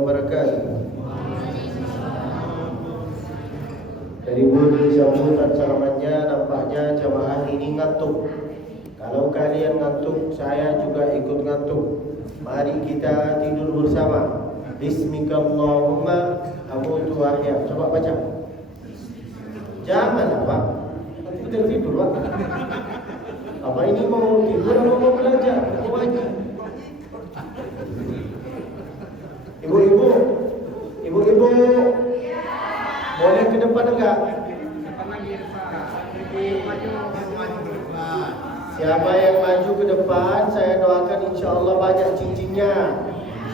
wabarakatuh. Dari bunyi sambutan salamannya nampaknya jamaah ini ngantuk. Kalau kalian ngantuk, saya juga ikut ngantuk. Mari kita tidur bersama. Bismikallahumma amutu wa ahya. Coba baca. Jangan Pak. Nanti kita tidur Pak. Apa ini mau tidur atau mau belajar? Mau ngaji? Ibu-ibu, boleh ke depan enggak? Siapa yang maju ke depan, saya doakan insya Allah banyak cincinnya.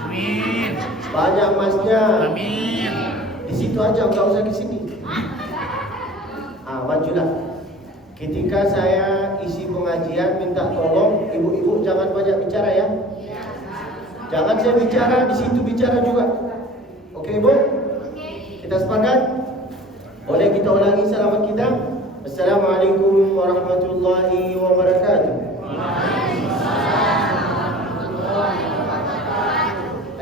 Amin. Banyak emasnya. Amin. Di situ aja, enggak usah di sini. Majulah. Ketika saya isi pengajian, minta tolong ibu-ibu jangan banyak bicara ya. Jangan saya bicara, di situ bicara juga. Oke Ibu? Kita sepakat? Boleh kita ulangi salaman kita? Assalamualaikum warahmatullahi wabarakatuh.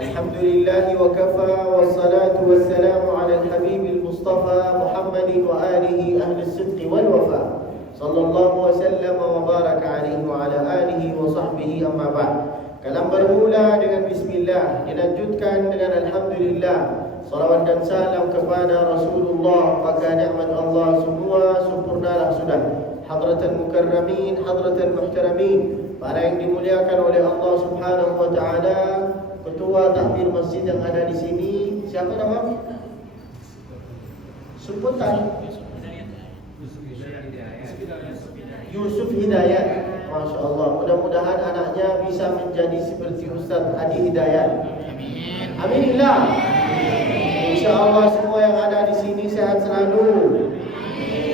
Alhamdulillah wa kafa wassalatu wassalamu ala al-habibil mustafa Muhammadin wa alihi ahli as-sidqi wal wafa. Sallallahu wa sallam wa baraka alaihi wa ala alihi wa sahbihi amma ba'd. Kalam bermula dengan bismillah, dilanjutkan dengan alhamdulillah. Salawat dan salam kepada Rasulullah, maka nikmat Allah semua sempurnalah sudah. Hadratan mukarramin, hadratan muhtaramin, para yang dimuliakan oleh Allah Subhanahu wa taala, ketua takmir masjid yang ada di sini, siapa nama? Sebutan Yusuf Hidayat. Masya Allah, mudah-mudahan anaknya bisa menjadi seperti Ustaz Adi Hidayat. Amin. Aminillah. Insya Allah semua yang ada di sini sehat selalu,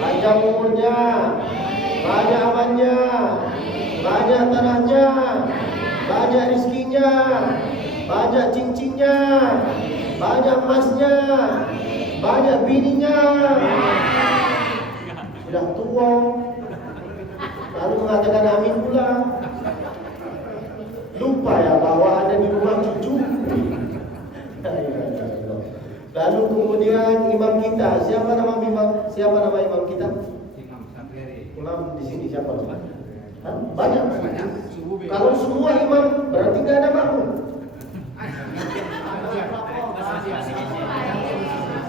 panjang umurnya, banyak amannya, banyak tanahnya, banyak rizkinya, banyak cincinnya, banyak emasnya, banyak bininya. Sudah tua lalu mengatakan amin pula. Lupa ya bahwa ada di rumah cucu. Lalu kemudian imam kita, siapa nama imam kita? Imam Safiri. Imam di sini siapa? Banyak. Kalau semua imam berarti nggak ada makmum.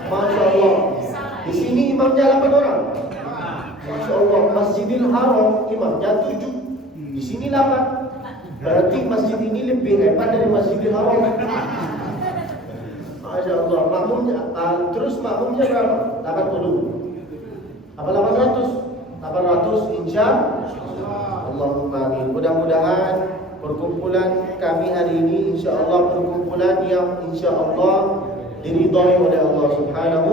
Masya Allah. Di sini imamnya 8 orang. Masya Allah, Masjidil Haram imamnya 7, di sini 8. Berarti masjid ini lebih hebat dari Masjidil Haram. Masya Allah, makmumnya, terus makmumnya berapa? 80. Apa 800? 800 insya Allahumma amin. Mudah-mudahan perkumpulan kami hari ini insya Allah perkumpulan yang insya Allah diridhai oleh Allah Subhanahu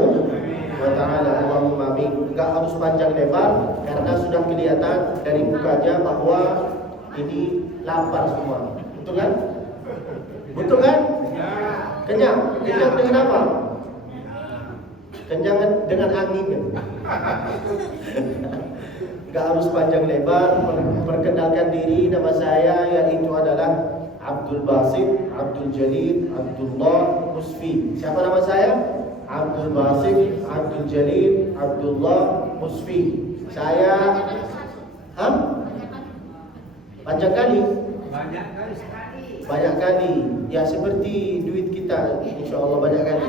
wa ta'ala. Allahumma amin. Enggak harus panjang lebar karena sudah kelihatan dari mukanya bahwa ini lapar semua. Betul kan? Betul kan? Kenyang. Kenyang dengan apa? Kenyang dengan angin. Enggak harus panjang lebar. Perkenalkan diri, nama saya yaitu adalah Abdul Basit, Abdul Jalil, Abdullah Musfi. Siapa nama saya? Abdul Basit, Abdul Jalil, Abdullah Musfi. Saya panjang kali? Banyak kali. Ya seperti duit kita, insya Allah banyak kali.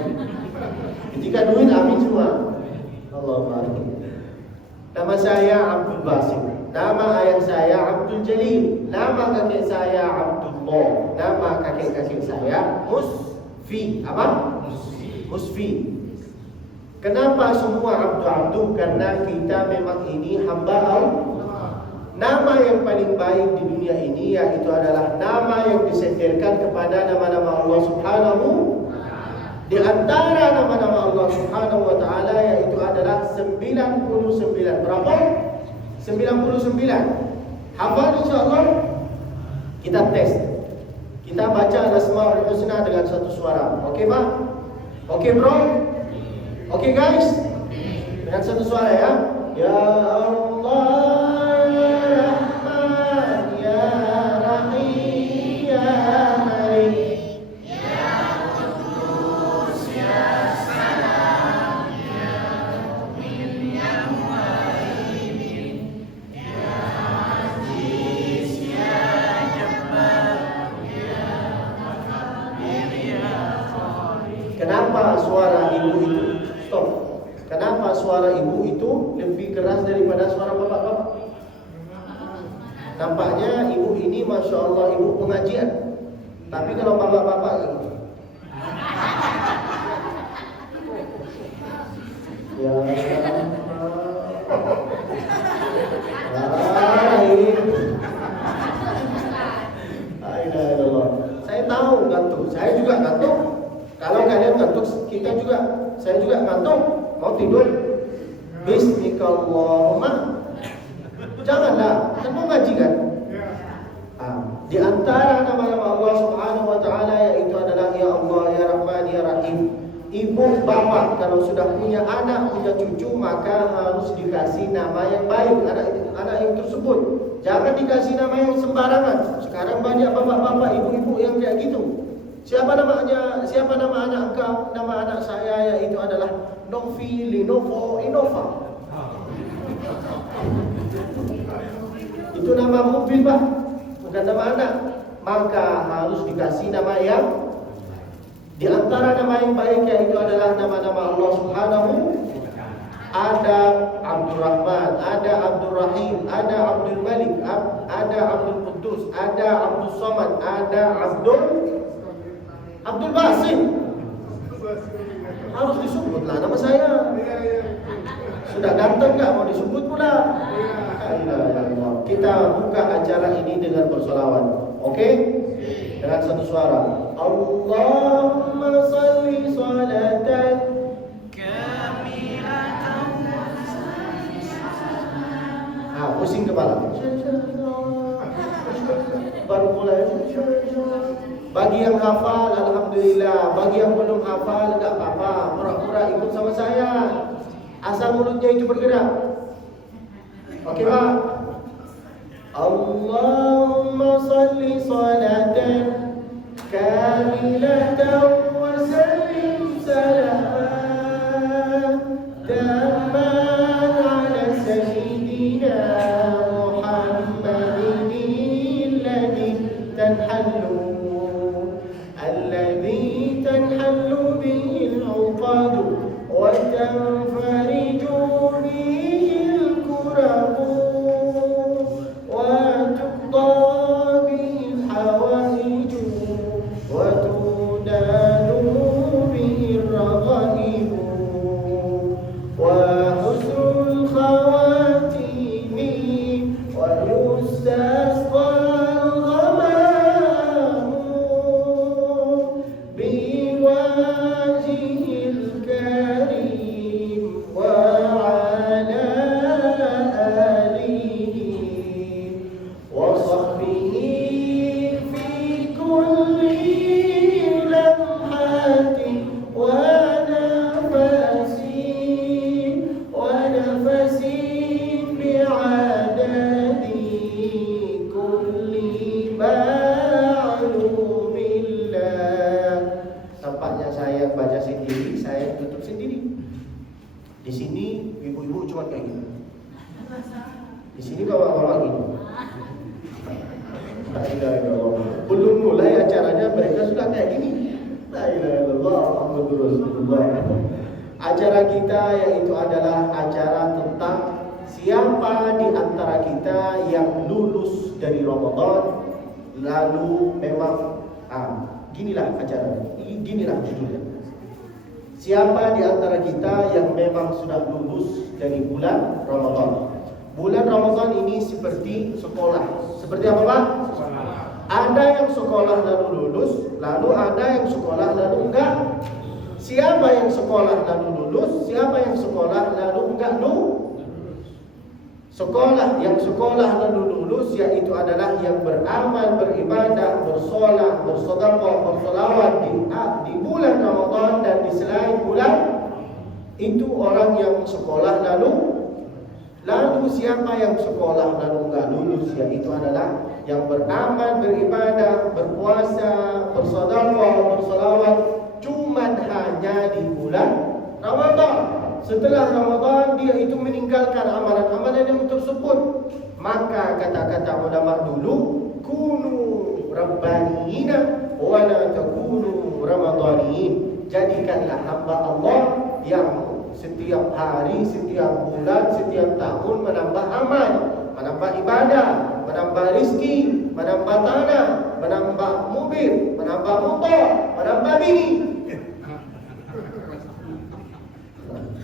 Ketika duit amin semua. Allahumma amin. Nama saya Abdul Basit. Nama ayah saya Abdul Jalil. Nama kakek saya Abdullah. Nama kakek-kakek saya Musfi. Apa? Musfi. Kenapa semua abdu-abdu? Karena kita memang ini hamba Allah. Nama yang paling baik di dunia ini yaitu adalah nama yang disenderkan kepada nama-nama Allah Subhanahu. Di antara nama-nama Allah Subhanahu wa taala yaitu adalah 99. Berapa? 99. Hafal insyaallah? Kita tes. Kita baca Al-Asmaul Husna dengan satu suara. Oke, Pak? Oke, Bro? Oke, guys? Dengan satu suara ya. Ya Allah, ya Rahman, ya Rahim, ya Malik. Ya Kenapa suara ibu itu stop? Kenapa suara ibu itu lebih keras daripada suara bapak-bapak? Nampaknya ibu ini Masya Allah ibu pengajian. Tapi kalau bapak-bapak ini ya Allah. Saya tahu ngantuk, saya juga ngantuk. Kalau kalian ngantuk, kita juga, saya juga ngantuk. Mau tidur? Bismillahirrahmanirrahim. Janganlah, kan mau ngaji kan? Di antara nama-nama Allah Subhanahu wa taala yaitu adalah Ya Allah, Ya Rahman, Ya Rahim. Ibu bapak kalau sudah punya anak, punya cucu, maka harus dikasih nama yang baik anak yang tersebut. Jangan dikasih nama yang sembarangan. Sekarang banyak bapak-bapak, ibu-ibu yang kayak gitu. Siapa nama anak engkau? Nama anak saya yaitu adalah Novi, Lenovo, Innova. Itu nama mobil, Pak, bukan nama anak. Maka harus dikasih nama yang di antara nama yang baik yaitu adalah nama-nama Allah Subhanahu. Ada Abdurrahman, ada Abdurrahim, ada Abdul Malik, ada Abdul Quddus, ada Abdul Somad, ada Abdul Basim. Harus disebutlah nama saya. Sudah ganteng nggak mau disebut pula? Kita buka acara ini dengan bersolawat. Oke? Dengan satu suara. Allahumma salli salatan kamilatan. Pusing kepala. Baru mulai. Bagi yang hafal, alhamdulillah. Bagi yang belum hafal, enggak apa-apa. Pura-pura ikut sama saya. Asal mulutnya itu bergerak. Oke, Pak? Allahumma salli salatan kamilatan wa sallim salaman tamman ala sayyidina Muhammadin alladhi tanhallu bihi al-uqad wa tanfariju bihi al-kurab belum mulai acaranya mereka sudah kayak gini. La ilaha illallah Muhammadur Rasulullah. Acara kita yaitu adalah acara tentang siapa di antara kita yang lulus dari Ramadan lalu memang ginilah acaranya. Ginilah judulnya. Siapa di antara kita yang memang sudah lulus dari bulan Ramadan? Bulan Ramadan ini seperti sekolah. Seperti apa, Pak? Ada yang sekolah lalu lulus, lalu ada yang sekolah lalu enggak. Siapa yang sekolah lalu lulus? Siapa yang sekolah lalu enggak lulus? Yang sekolah lalu lulus yaitu adalah yang beramal, beribadah, bersolat, bersedekah, bersolawat di bulan Ramadan dan di selain bulan itu orang yang sekolah lalu siapa yang sekolah lalu enggak lulus yaitu adalah yang beramal, beribadah, berpuasa, bersedekah, bersolawat cuman hanya di bulan Ramadan. Setelah Ramadan dia itu meninggalkan amalan-amalan yang tersebut. Maka kata-kata ulama dulu, kunu rabbaniyina wa la takunu ramadaniyin. Jadikan adalah hamba Allah yang setiap hari, setiap bulan, setiap tahun menambah amal, menambah ibadah, menambah rizki, menambah tanah, menambah mobil, menambah motor, menambah bini.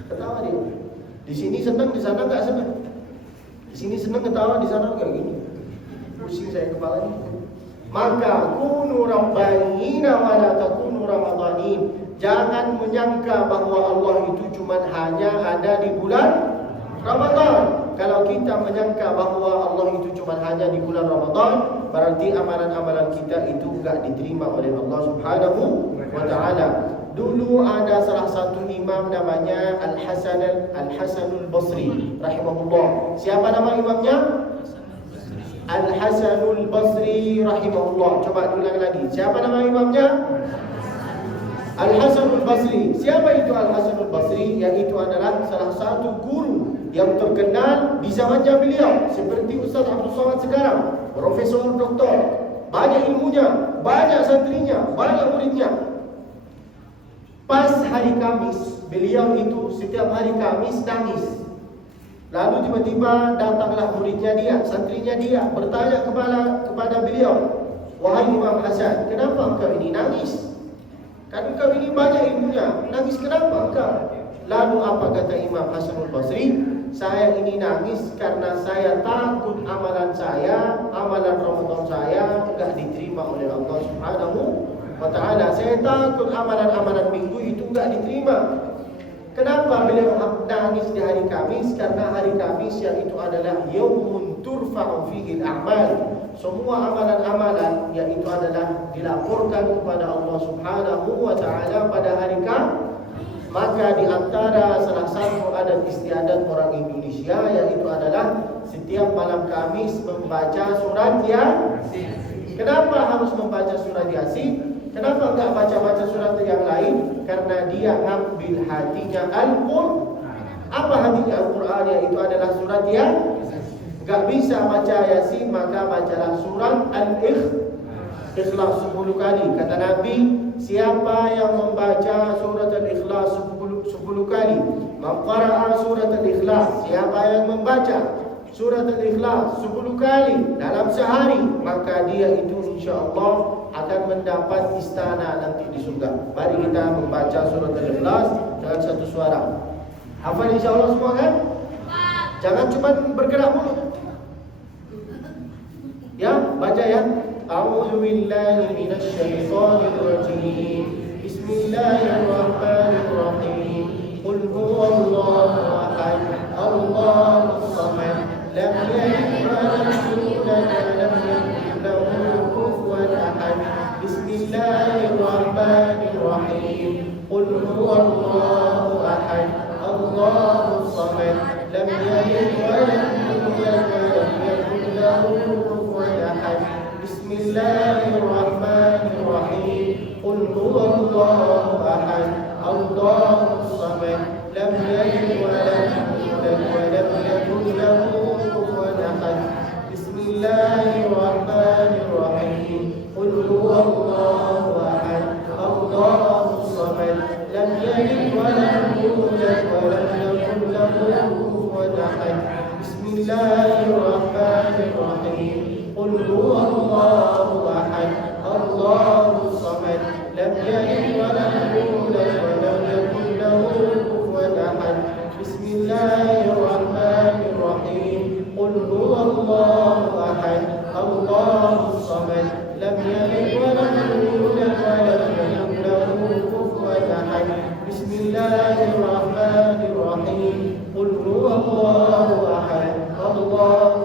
Ketawa dia. Di sini senang, di sana enggak senang. Di sini senang ketawa, di sana enggak gini. Pusing saya kepala ini. Maka kunu rabbanina wa la takunu ramadanin. Jangan menyangka bahawa Allah itu cuma hanya ada di bulan Ramadan. Kalau kita menyangka bahawa Allah itu cuma hanya di bulan Ramadan, berarti amalan-amalan kita itu enggak diterima oleh Allah Subhanahu wa taala. Dulu ada salah satu imam namanya Al-Hasanul Basri rahimahullah. Siapa nama imamnya? Al-Hasanul Basri rahimahullah. Coba ulang lagi. Siapa nama imamnya? Al-Hasanul Basri. Siapa itu Al-Hasanul Basri? Yang itu adalah salah satu guru yang terkenal di zamannya beliau, seperti Ustaz Abdul Somad sekarang, profesor, doktor, banyak ilmunya, banyak santrinya, banyak muridnya. Pas hari Kamis, beliau itu setiap hari Kamis nangis. Lalu tiba-tiba datanglah muridnya dia, santrinya dia, bertanya kepada beliau, "Wahai Imam Hasan, kenapa engkau ini nangis? Kan engkau ini banyak ilmunya, nangis kenapa engkau?" Lalu apa kata Imam Hasanul Basri? "Saya ini nangis karena saya takut amalan saya, amalan Ramadan saya enggak diterima oleh Allah Subhanahu wa taala. Saya takut amalan-amalan minggu itu enggak diterima." Kenapa beliau nangis di hari Kamis? Karena hari Kamis yang itu adalah yaumun turfa'u fihi al-a'mal. Semua amalan-amalan yang itu adalah dilaporkan kepada Allah Subhanahu wa taala pada hari Kamis. Maka di antara salah satu adat istiadat orang Indonesia yaitu adalah setiap malam Kamis membaca surat Yasin. Kenapa harus membaca surat Yasin? Kenapa enggak baca-baca surat yang lain? Karena dia ambil hatinya Al-Qur'an. Apa hatinya Al-Qur'an? Yaitu adalah surat Yasin. Enggak bisa baca Yasin, maka bacalah surat Al-Ikhlas 10 kali. Kata Nabi, siapa yang membaca surat Al-Ikhlas 10 kali, maqara'a surat Al-Ikhlas, siapa yang membaca surat Al-Ikhlas 10 kali dalam sehari, maka dia itu insya-Allah akan mendapat istana nanti di surga. Mari kita membaca surat Al-Ikhlas dengan satu suara. Hafal insya-Allah semua kan? Jangan cuma bergerak mulut. Ya, baca ya. A'udzu billahi minasy syaithanir rajim. Bismillahirrahmanirrahim. Qul huwallahu ahad, Allahus samad, lam yalid wa lam yulad wa lam yakul lahu kufuwan ahad. Bismillahirrahmanirrahim. Qul huwallahu ahad, Allahus samad, lam yalid wa lam yulad wa lam yakul lahu kufuwan ahad. Bismillahirrahmanirrahim. Qul huwallahu ahad, Allahus samad, lam yalid wa lam yulad wa lam yakul lahu kufuwan ahad. Bismillahirrahmanirrahim. Qul huwallahu ahad, Allahus samad, lam yalid wa lam yulad wa lam yakul lahu kufuwan ahad. Bismillahirrahmanirrahim. Qul huwallahu ahad, Allahus samad, lam yalid wa lam yulad wa lam yakul lahu kufuwan ahad. Bismillahirrahmanirrahim. Qul huwallahu ahad, Allahus samad, lam yalid wa lam yulad wa lam yakul lahu kufuwan ahad. Bismillahirrahmanirrahim. Qul huwallahu ahad, Allahus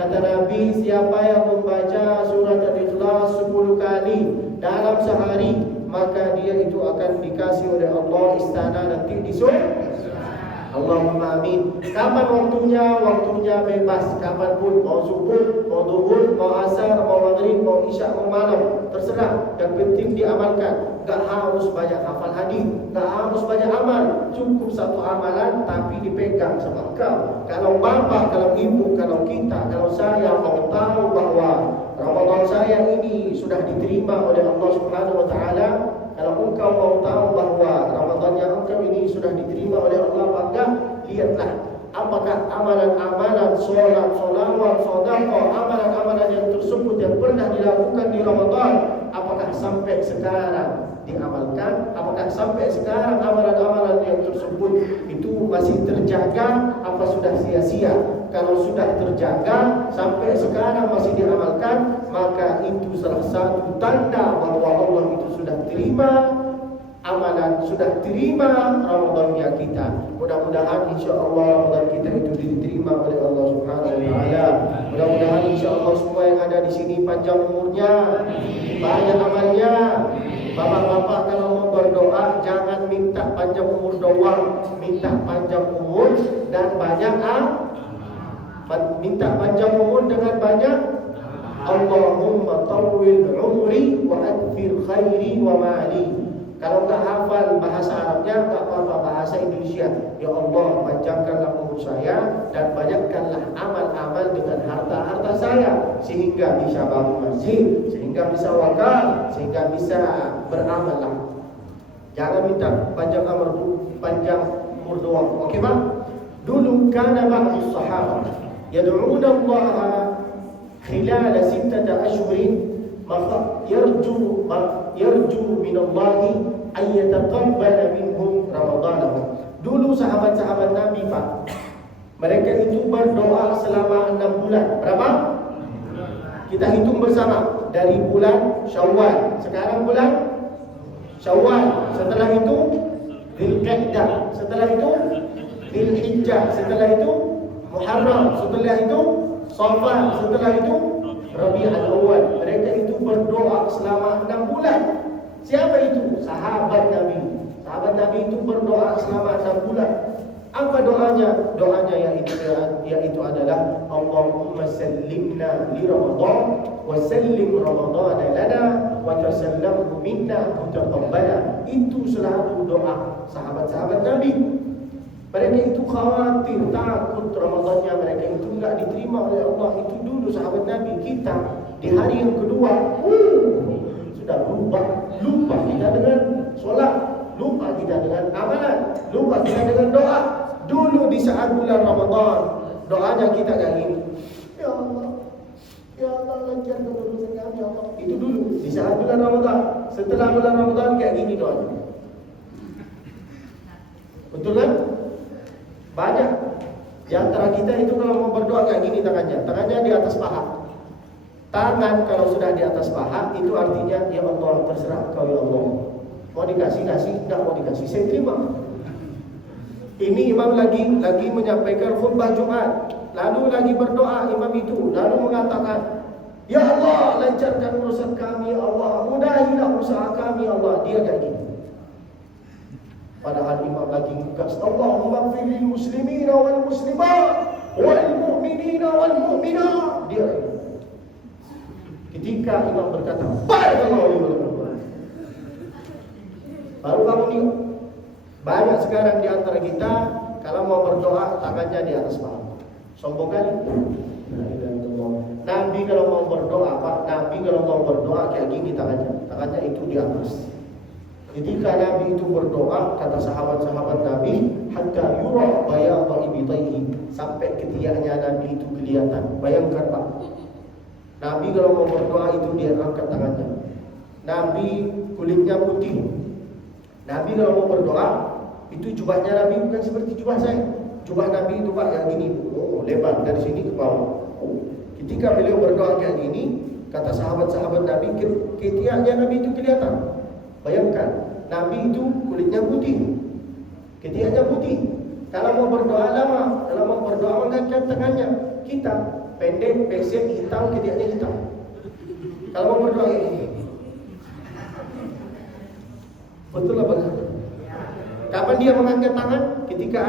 Kata Nabi, siapa yang membaca surat Al-Ikhlas 10 kali dalam sehari, maka dia itu akan dikasih oleh Allah istana nanti di surga. Allahumma amin. Kapan waktunya? Waktunya bebas. Kapanpun, mau subuh, mau duhur, mau asar, mau maghrib, mau isya, mau malam, terserah. Yang penting diamalkan. Gak harus banyak hafal hadis, gak harus banyak amal. Cukup satu amalan tapi dipegang sama engkau. Kalau bapak, kalau ibu, kalau kita, kalau saya mau tahu bahwa Ramadan saya ini sudah diterima oleh Allah Subhanahu wa taala, kalau engkau mau tahu bahwa Ramadannya engkau ini sudah diterima oleh Allah, maka lihatlah apakah amalan-amalan solat, solawat, sedekah, amalan-amalan yang tersebut yang pernah dilakukan di Ramadan, apakah sampai sekarang diamalkan? Apakah sampai sekarang amalan-amalan yang tersebut itu masih terjaga? Apa sudah sia-sia? Kalau sudah terjaga sampai sekarang masih diamalkan, maka itu salah satu tanda bahwa Allah itu sudah terima amalan, sudah terima Ramadannya kita. Mudah-mudahan insya-Allah Ramadan kita itu diterima oleh Allah Subhanahu wa taala. Mudah-mudahan insya-Allah semua yang ada di sini panjang umurnya, banyak amalnya. Bapak-bapak kalau mau berdoa jangan minta panjang umur doang, minta panjang umur dan banyak minta panjang umur dengan banyak Allahumma tawwil umri wa adfir khairi wa mali. Kalau tak hafal bahasa Arabnya, tak apa-apa bahasa Indonesia. Ya Allah, panjangkanlah umur saya dan banyakkanlah amal-amal dengan harta-harta saya, sehingga bisa bangun masjid, sehingga bisa wakaf, sehingga bisa beramal. Jangan minta panjang umur doang. Okey Pak? Dulu kana ba'du sahabat yad'una Allah khilal 6 ashhurin yarju min Allah an yataqabbala minhum Ramadanahum. Dulu sahabat-sahabat Nabi Pak, mereka itu berdoa selama 6 bulan. Berapa? Kita hitung bersama dari bulan Syawal. Sekarang bulan Syawal. Setelah itu Dzulqa'dah. Setelah itu Dzulhijjah. Setelah itu Muharram. Setelah itu Safar. Setelah itu Rabiul Awal. Mereka itu berdoa selama 6 bulan. Siapa itu? Sahabat Nabi. Sahabat Nabi itu berdoa selama 6 bulan. Apa doanya? Doanya yaitu adalah Allahumma sallimna li Ramadan wa sallim Ramadan lana wa tasallamhu minna mutaqabbala. Itu selalu doa sahabat-sahabat Nabi. Mereka itu khawatir, takut Ramadannya mereka itu enggak diterima oleh Allah. Itu dulu sahabat Nabi. Kita di hari yang kedua sudah lupa kita dengan sholat, lupa kita dengan amalan, lupa kita dengan doa. Dulu di saat bulan Ramadan, doanya kita kayak gini, ya Allah lancarkan urusan kami ya Allah. Itu dulu di saat bulan Ramadan. Setelah bulan Ramadan kayak gini doanya. Betul kan? Banyak di antara kita itu kalau mau berdoa kayak gini tangannya di atas paha. Tangan kalau sudah di atas paha itu artinya ya Allah, terserah Kau ya Allah. Mau dikasih, enggak mau dikasih saya terima. Ini imam lagi menyampaikan khutbah Jumat, lalu lagi berdoa imam itu, lalu mengatakan, ya Allah, lancarkan urusan kami ya Allah, mudahilah usaha kami ya Allah. Dia kayak gini. Padahal imam lagi ngegas, Allahumma ighfir lil muslimina wal muslimat wal mu'minina wal mu'minat. Dia ketika imam berkata, baru kamu nih. Banyak sekarang di antara kita kalau mau berdoa tangannya di atas paha. Sombong kali. Nabi kalau mau berdoa, Pak, Nabi kalau mau berdoa kayak gini tangannya itu di atas. Ketika Nabi itu berdoa, kata sahabat-sahabat Nabi, hatta yura bayadha ibtayhi, sampai ketiaknya Nabi itu kelihatan. Bayangkan Pak, Nabi kalau mau berdoa itu dia angkat tangannya. Nabi kulitnya putih. Nabi kalau mau berdoa, itu jubahnya Nabi bukan seperti jubah saya. Jubah Nabi itu Pak yang gini, lebar dari sini ke bawah. Ketika beliau berdoa kayak gini, kata sahabat-sahabat Nabi, ketiaknya Nabi itu kelihatan. Bayangkan, Nabi itu kulitnya putih, ketiaknya putih. Kalau mau berdoa lama, Kalau mau berdoa mengangkat tangannya. Kita pendek, pesek, hitam, ketiaknya hitam. Kalau mau berdoa ini, betul apa enggak? Kapan dia mengangkat tangan? Ketika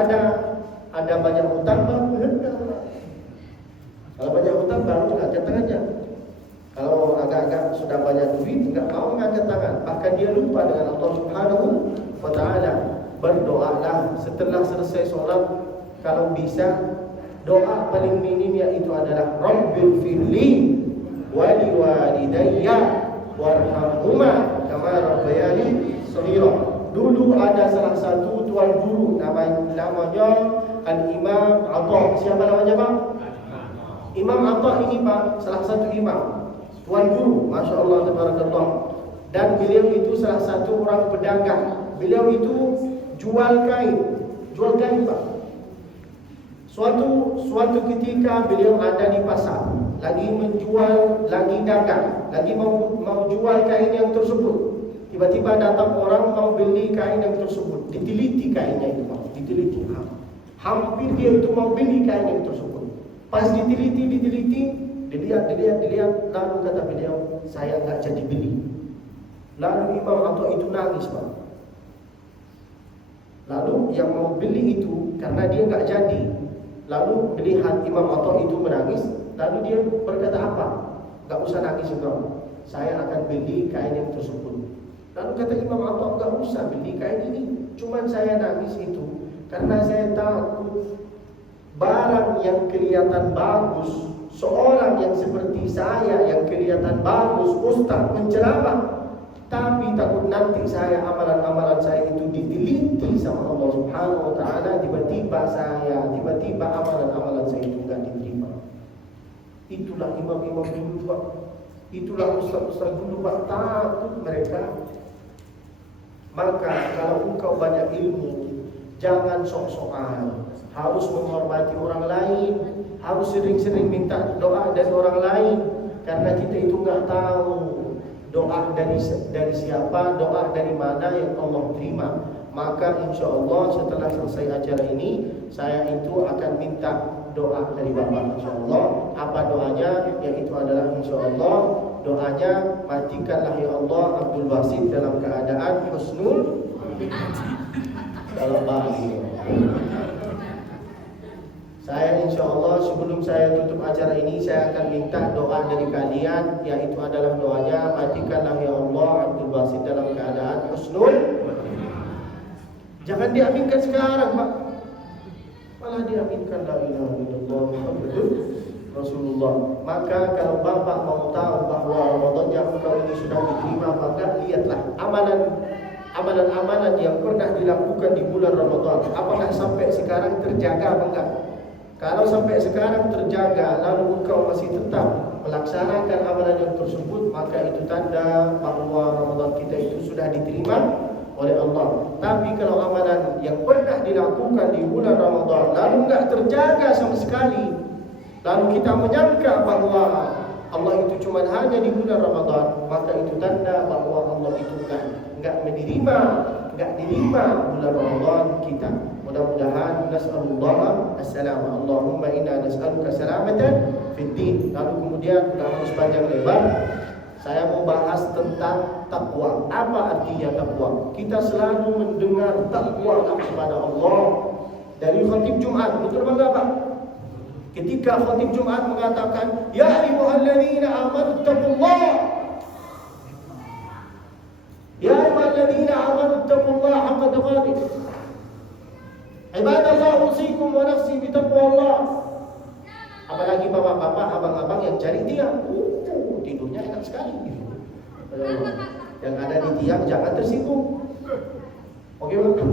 ada banyak hutang baru hendak. Kalau banyak hutang baru mengangkat tangannya. Kalau agak-agak sudah banyak duit, enggak mau mengangkat tangan. Bahkan dia lupa dengan Allah Subhanahu wa Ta'ala. Berdoalah setelah selesai solat. Kalau bisa, doa paling minim yaitu adalah Rabbil firli wali walidayya warhamhuma kama rabbayani shaghira. Dulu ada salah satu tuan guru namanya Al-Imam Atta. Siapa namanya, Pak? Imam Atta ini, Pak, salah satu imam. Tuan guru, Masya Allah, tabarakallah. Dan beliau itu salah satu orang pedagang. Beliau itu jual kain, Pak. Suatu ketika beliau ada di pasar, lagi menjual, lagi dagang, lagi mau jual kain yang tersebut. Tiba-tiba datang orang mau beli kain yang tersebut. Diteliti kainnya itu, Pak. Diteliti. Hampir dia itu mau beli kain yang tersebut. Pas diteliti, dilihat, lalu kata beliau, saya enggak jadi beli. Lalu Imam Atta itu nangis, Pak. Lalu yang mau beli itu karena dia enggak jadi. Lalu melihat Imam Atta itu menangis, lalu dia berkata apa? Enggak usah nangis engkau. Saya akan beli kain yang tersebut. Lalu kata Imam Atta, enggak usah beli kain ini. Cuman saya nangis itu karena saya takut barang yang kelihatan bagus, seorang yang seperti saya yang kelihatan bagus, ustaz, penceramah, tapi takut nanti amalan-amalan saya itu diteliti sama Allah Subhanahu wa Ta'ala, tiba-tiba amalan-amalan saya itu enggak diterima. Itulah imam-imam dulu, Pak. Itulah ustaz-ustaz dulu, Pak. Takut mereka. Maka kalau engkau banyak ilmu, jangan sok-sokan. Harus menghormati orang lain, harus sering-sering minta doa dari orang lain, karena kita itu enggak tahu doa dari siapa, doa dari mana yang Allah terima. Maka insya Allah setelah selesai acara ini, saya itu akan minta doa dari Bapak, insya Allah. Apa doanya? Yaitu adalah insya Allah doanya, matikanlah ya Allah Abdul Basit dalam keadaan husnul dalam bahagia. Saya insya Allah sebelum saya tutup acara ini, saya akan minta doa dari kalian, yaitu adalah doanya, matikanlah ya Allah Abdul Basit dalam keadaan husnul. Jangan diaminkan sekarang, Pak. Malah diaminkan la ilaha illallah Muhammadur Rasulullah. Maka kalau Bapak mau tahu bahwa Ramadan yang engkau ini sudah diterima, maka lihatlah amalan-amalan yang pernah dilakukan di bulan Ramadan. Apakah sampai sekarang terjaga apa enggak? Kalau sampai sekarang terjaga, lalu engkau masih tetap melaksanakan amalan yang tersebut, maka itu tanda bahwa Ramadan kita itu sudah diterima oleh Allah. Tapi kalau amalan yang pernah dilakukan di bulan Ramadan lalu enggak terjaga sama sekali, lalu kita menyangka bahwa Allah itu cuma hanya di bulan Ramadan, maka itu tanda bahwa Allah itu enggak menerima bulan Ramadan kita. Mudah-mudahan nas'alullah as-salama. Allahumma inna nas'aluka salamatan fid din. Lalu kemudian sudah harus panjang lebar, saya mau bahas tentang takwa. Apa artinya takwa? Kita selalu mendengar takwa kepada Allah dari khatib Jumat. Betul enggak, Pak? Ketika khatib Jumat mengatakan, ya ayyuhalladzina amanu taqullah. Ya ayyuhalladzina amanu taqullah haqqa tuqatih. Ibadallah usikum wa nafsi bitaqwallah. Apalagi bapak-bapak, abang-abang yang cari tiang, tidurnya enak sekali. Yang ada di tiang jangan tersinggung. Oke, Pak?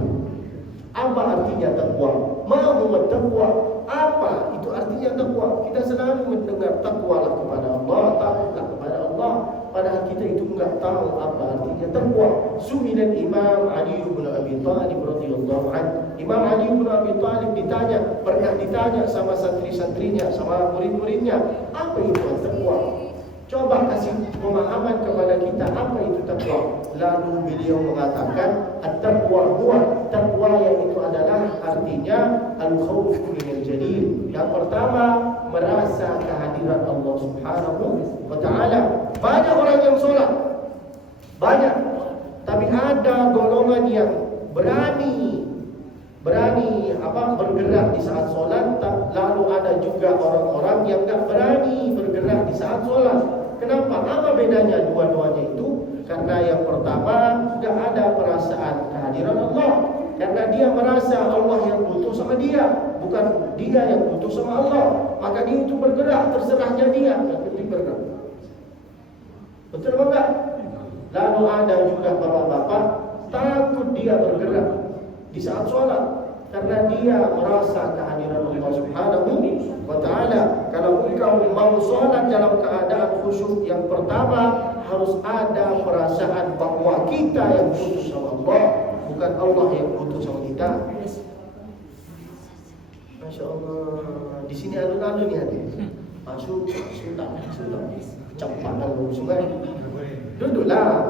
Apa artinya takwa? Mau takwa? Apa itu artinya takwa? Kita selalu mendengar takwalah kepada Allah, takutlah kepada Allah. Padahal kita itu enggak tahu apa artinya takwa. Su'ilan Imam Ali bin Abi Thalib radhiyallahu anhu. Imam Ali bin Abi Thalib pernah ditanya sama santri-santrinya, sama murid-muridnya, apa itu takwa? Coba kasih pemahaman kepada kita apa itu takwa. Lalu beliau mengatakan at-taqwa huwa, takwa yang itu adalah artinya al-khawf minal jalil. Yang pertama, merasa kehadiran Allah Subhanahu wa taala. Banyak orang yang sholat, banyak, tapi ada golongan yang berani bergerak di saat sholat. Lalu ada juga orang-orang yang tak berani bergerak di saat sholat. Kenapa? Apa bedanya dua-duanya itu? Karena yang pertama tidak ada perasaan kehadiran Allah, karena dia merasa Allah yang butuh sama dia, bukan dia yang butuh sama Allah. Maka dia itu bergerak, terserahnya dia yang penting bergerak. Betul enggak? Lalu ada juga bapak-bapak takut dia bergerak di saat sholat, karena dia merasa kehadiran Allah Subhanahu wa ta'ala. Kalau engkau mau sholat dalam keadaan khusyuk, yang pertama harus ada perasaan bahwa kita yang butuh sama Allah, bukan Allah yang butuh sama kita. Masya Allah. Di sini alun-alun ya, masuk, cepat lalu sungai. Duduklah.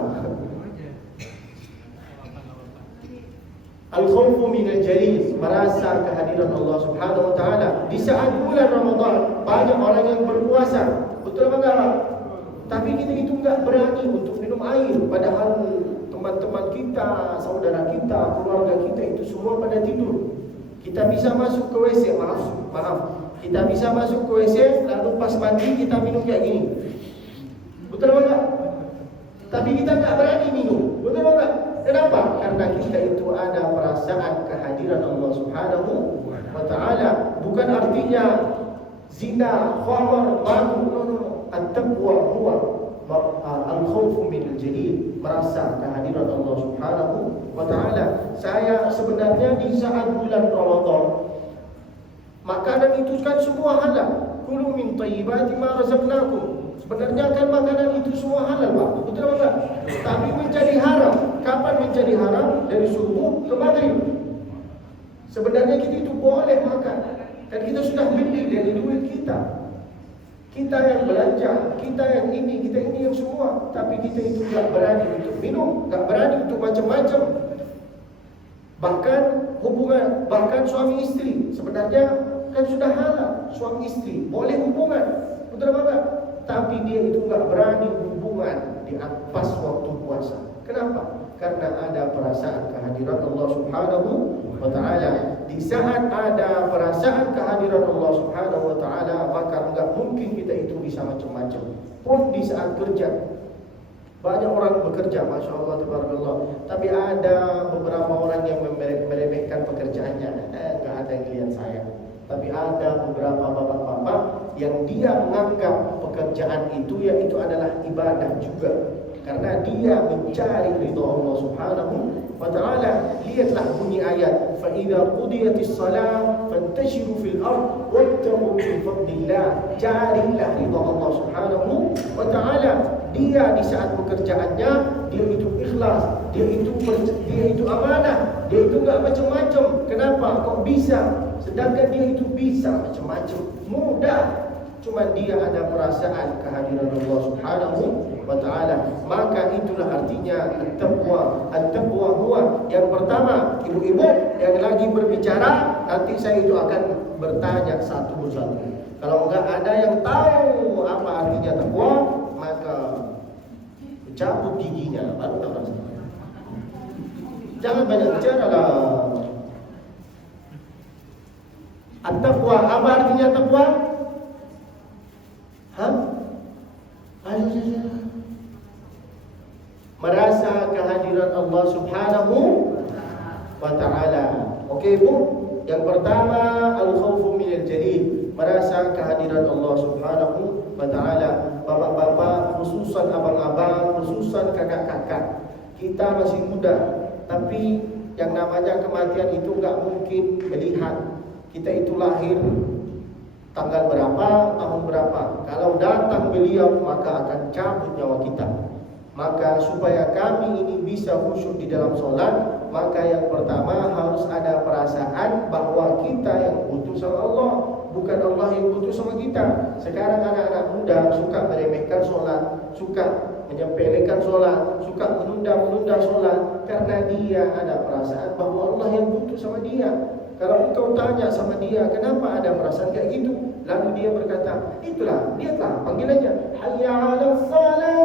Al-khawfu minal jalil, merasa kehadiran Allah Subhanahu wa taala. Di saat bulan Ramadan banyak orang yang berpuasa, betul enggak? Tapi kita itu enggak berani untuk minum air, padahal teman-teman kita, saudara kita, keluarga kita itu semua pada tidur. Kita bisa masuk ke WC, maaf. Kita bisa masuk ke WC, lalu pas mandi kita minum kayak gini. Betul enggak? Tapi kita enggak berani minum, betul enggak? Kenapa? Karena kita itu ada perasaan kehadiran Allah Subhanahu wa ta'ala. Bukan artinya zina, khamar, madu. At-taqwa huwa al-khawfu minal jalil, merasa kehadiran Allah Subhanahu wa ta'ala. Saya sebenarnya di saat bulan Ramadan, makanan itu kan semua halal. Kulu min thayyibati ma razaqnakum. Sebenarnya kan makanan itu semua halal, Pak. Betul enggak? Tapi menjadi haram. Kapan menjadi haram? Dari subuh ke maghrib. Sebenarnya kita itu boleh makan, dan kita sudah beli dari duit kita. Kita yang belanja, kita yang ini, kita ini yang semua. Tapi kita itu enggak berani untuk minum, enggak berani untuk macam-macam. Bahkan hubungan, bahkan suami istri, sebenarnya kan sudah halal. Suami istri boleh hubungan, betul enggak? Tapi dia itu enggak berani hubungan di pas waktu puasa. Kenapa? Karena ada perasaan kehadiran Allah Subhanahu wa ta'ala. Di saat ada perasaan kehadiran Allah Subhanahu wa ta'ala, maka enggak mungkin kita itu bisa macam-macam. Pun di saat kerja, banyak orang bekerja, Masya Allah, tabarakallah. Tapi ada beberapa orang yang meremehkan pekerjaannya. Enggak ada yang lihat saya. Tapi ada beberapa bapak-bapak yang dia menganggap pekerjaan itu yaitu adalah ibadah juga, karena dia mencari ridha Allah Subhanahu wa ta'ala. Lihatlah bunyi ayat, fa idza qudiyatis shalah fantashiru fil ard wabtaghu min fadlillah. Carilah ridha Allah Subhanahu wa ta'ala. Dia di saat pekerjaannya dia itu ikhlas, dia itu amanah, dia itu enggak macam-macam. Kenapa kok bisa? Sedangkan dia itu bisa macam-macam, mudah. Cuma dia ada perasaan kehadiran Allah Subhanahu wa ta'ala. Maka itulah artinya at-taqwa. At-taqwa huwa, yang pertama, ibu-ibu yang lagi berbicara, nanti saya itu akan bertanya satu persatu. Kalau enggak ada yang tahu apa artinya taqwa, maka cabut giginya baru tahu rasanya. Jangan banyak bicara lah. At-taqwa, apa artinya taqwa? Merasa kehadiran Allah Subhanahu wa ta'ala. Oke, Bu. Yang pertama, al-khawfu minal jalil, merasa kehadiran Allah Subhanahu wa ta'ala. Bapak-bapak, khususan abang-abang, khususan kakak-kakak, kita masih muda, tapi yang namanya kematian itu enggak mungkin melihat. Kita itu lahir tanggal berapa, tahun berapa. Kalau datang beliau, maka akan cabut nyawa kita. Maka supaya kami ini bisa khusyuk di dalam sholat, maka yang pertama harus ada perasaan bahwa kita yang butuh sama Allah, bukan Allah yang butuh sama kita. Sekarang anak-anak muda suka meremehkan sholat, suka menyepelekan sholat, suka menunda-menunda sholat karena dia ada perasaan bahwa Allah yang butuh sama dia. Kalau engkau tanya sama dia, kenapa ada perasaan kayak gitu? Lalu dia berkata, itulah, lihatlah panggilannya, hayya 'alas salat.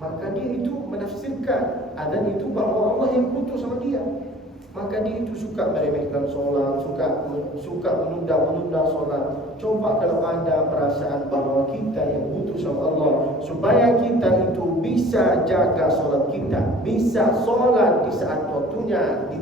Maka dia itu menafsirkan adzan itu bahwa Allah yang butuh sama dia. Maka dia itu suka meremehkan sholat, suka menunda-menunda sholat. Coba kalau ada perasaan bahwa kita yang butuh sama Allah, supaya kita itu bisa jaga sholat kita, bisa sholat di saat waktunya, di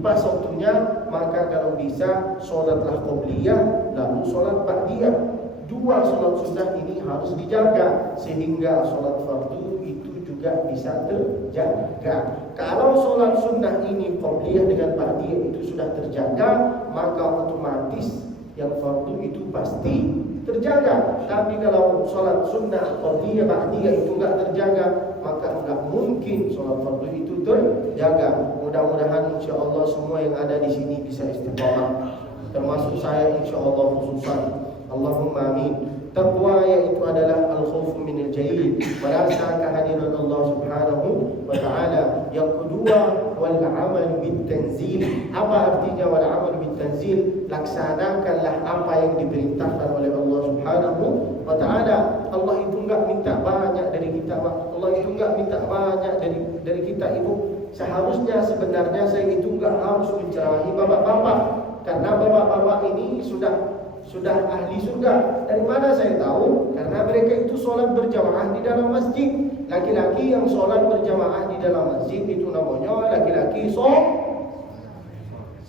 pas waktunya, maka kalau bisa sholatlah qobliyah, lalu sholat ba'diyah. Dua sholat sunnah ini harus dijaga sehingga sholat fardu itu juga bisa terjaga. Kalau sholat sunnah ini qobliyah dengan ba'diyah itu sudah terjaga, maka otomatis yang fardu itu pasti terjaga. Tapi kalau sholat sunnah qobliyah ba'diyah itu enggak terjaga, maka enggak mungkin sholat fardu itu terjaga. Mudah-mudahan insyaallah semua yang ada di sini bisa istiqamah, termasuk saya insyaallah khususan. Allahumma amin. Taqwa yaitu adalah al-khawf minal jalil, merasa kehadiran Allah Subhanahu wa taala. Yang kedua, wal amal bit tanzil. Apa artinya wal amal bit tanzil? Laksanakanlah apa yang diperintahkan oleh Allah Subhanahu wa taala. Allah itu enggak minta banyak dari kita, Pak. Allah itu enggak minta banyak dari kita, Ibu. Seharusnya sebenarnya saya itu enggak harus mencerahi bapak-bapak, karena bapak-bapak ini sudah ahli surga. Dari mana saya tahu? Karena mereka itu sholat berjamaah di dalam masjid. Laki-laki yang sholat berjamaah di dalam masjid itu namanya laki-laki yang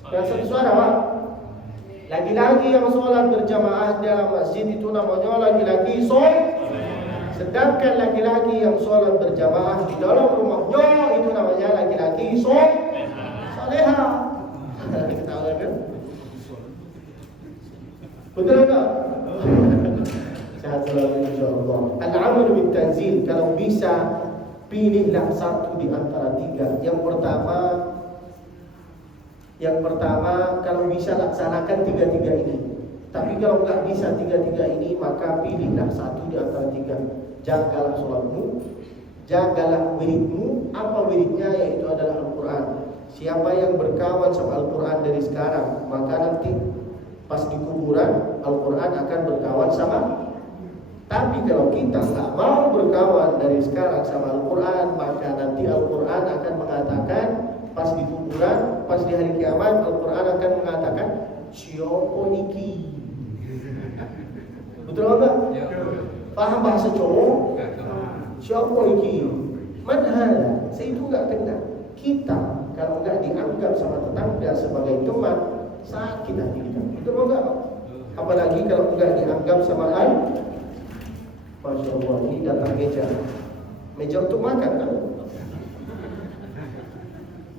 satu suara, Pak. Laki-laki yang sholat berjamaah di dalam masjid itu namanya laki-laki sedangkan laki-laki yang sholat berjamaah di dalam rumahnya itu namanya laki-laki soleha. Kita tahu kan? Betul tak? Sehat selalu insyaallah. Al-amal bil tanzil, kalau bisa pilihlah satu di antara tiga. Yang pertama kalau bisa laksanakan tiga-tiga ini. Tapi kalau enggak bisa tiga-tiga ini, maka pilihlah satu di antara tiga. Jagalah sholatmu, jagalah wiridmu. Apa wiridnya? Yaitu adalah Al-Quran. Siapa yang berkawan sama Al-Quran dari sekarang, maka nanti pas di kuburan Al-Quran akan berkawan sama. Tapi kalau kita nggak mau berkawan dari sekarang sama Al-Quran, maka nanti Al-Quran akan mengatakan pas di kuburan, pas di hari kiamat, Al-Quran akan mengatakan siapa niki. Betul enggak? Paham bahasa cowok? Siapa niki? Manhal. Saya itu nggak kenal. Kita kalau nggak dianggap sama tetangga sebagai teman, sakit hati kita. Betul enggak? Apalagi kalau enggak dianggap sama Masya Allah, ini datang meja untuk makan kan?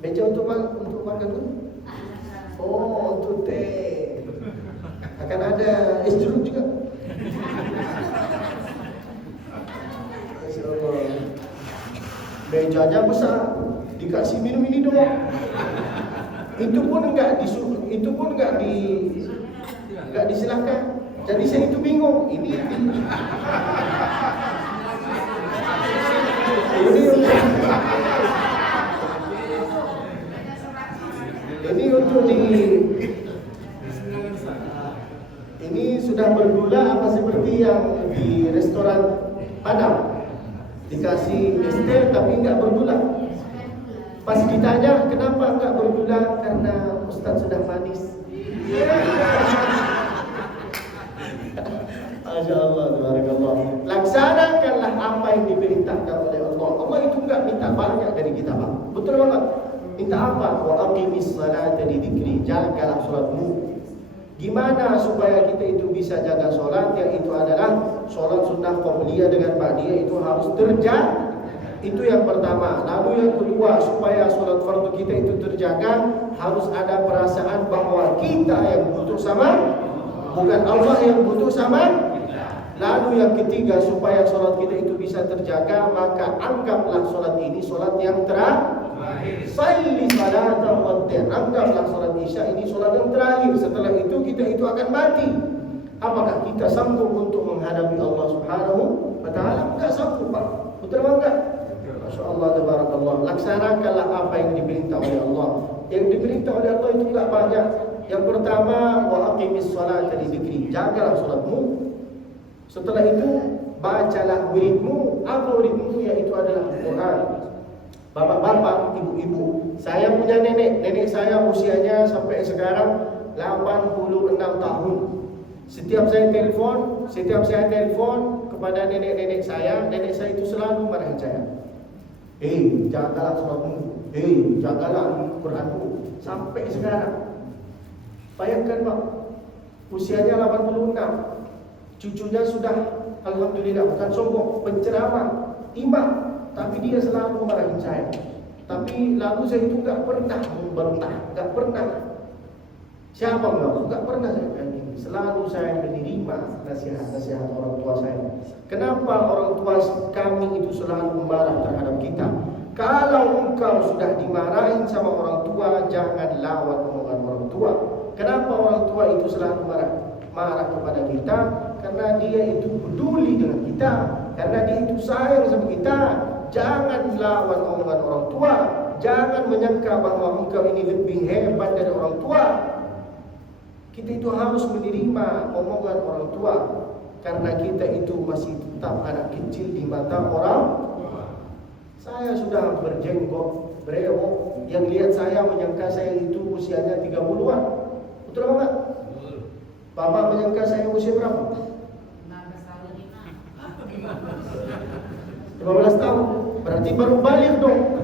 Meja untuk makan kan? Oh, untuk teh. Akan ada es jeruk juga. Masya Allah. Mejanya besar, dikasih minum ini doang. Itu pun enggak disilahkan. Jadi saya itu bingung. Ini untuk ini sudah bergula apa seperti yang di restoran Padang, dikasih es teh tapi enggak bergula. Pas ditanya kenapa enggak bergula, karena Ustaz sudah manis. Masya Allah, tabarakallah. Laksanakanlah apa yang diperintahkan oleh Allah. Allah itu enggak minta banyak dari kita, Pak. Betul banget. Minta apa? Wa aqimis salata li dzikri. Jagalah salatmu. Gimana supaya kita itu bisa jaga salat? Yaitu adalah salat sunnah qobliyah dengan ba'diyah itu harus terjaga. Itu yang pertama. Lalu yang kedua, supaya salat fardu kita itu terjaga, harus ada perasaan bahwa kita yang butuh sama, bukan Allah yang butuh sama Lalu yang ketiga, supaya sholat kita itu bisa terjaga, maka anggaplah sholat ini sholat yang terakhir. Salli salatan wadda. Anggaplah sholat isya ini sholat yang terakhir. Setelah itu kita itu akan mati. Apakah kita sanggup untuk menghadapi Allah Subhanahu wa Ta'ala? Enggak sanggup, Pak. Betul enggak? Masya Allah, tabarakallah. Laksanakanlah apa yang diperintah oleh Allah. Yang diperintah oleh Allah itu enggak banyak. Yang pertama, wa aqimis sholata li dzikri. Jagalah salatmu. Setelah itu, bacalah wiridmu. Apa wiridmu? Yaitu adalah Al-Quran. Bapak-bapak, ibu-ibu, saya punya nenek. Nenek saya usianya sampai sekarang 86 tahun. Setiap saya telepon kepada nenek saya itu selalu marahin saya. Jagalah salatmu. Jagalah Quranmu. Sampai sekarang. Bayangkan, Pak, usianya 86. Cucunya sudah, alhamdulillah, bukan sombong, penceramah, imam, tapi dia selalu marahin saya. Tapi lalu saya itu enggak pernah membantah, enggak pernah. Siapa enggak pernah saya bilang. Selalu saya menerima nasihat-nasihat orang tua saya. Kenapa orang tua kami itu selalu marah terhadap kita? Kalau engkau sudah dimarahin sama orang tua, jangan lawan omongan orang tua. Kenapa orang tua itu selalu marah kepada kita? Karena dia itu peduli dengan kita, karena dia itu sayang sama kita. Jangan lawan omongan orang tua. Jangan menyangka bahwa engkau ini lebih hebat dari orang tua. Kita itu harus menerima omongan orang tua, karena kita itu masih tetap anak kecil di mata orang. Saya sudah berjenggot, berewok. Yang lihat saya menyangka saya itu usianya 30-an. Betul apa enggak? Bapak menyangka saya usia berapa? 15 tahun. Berarti baru balik dong.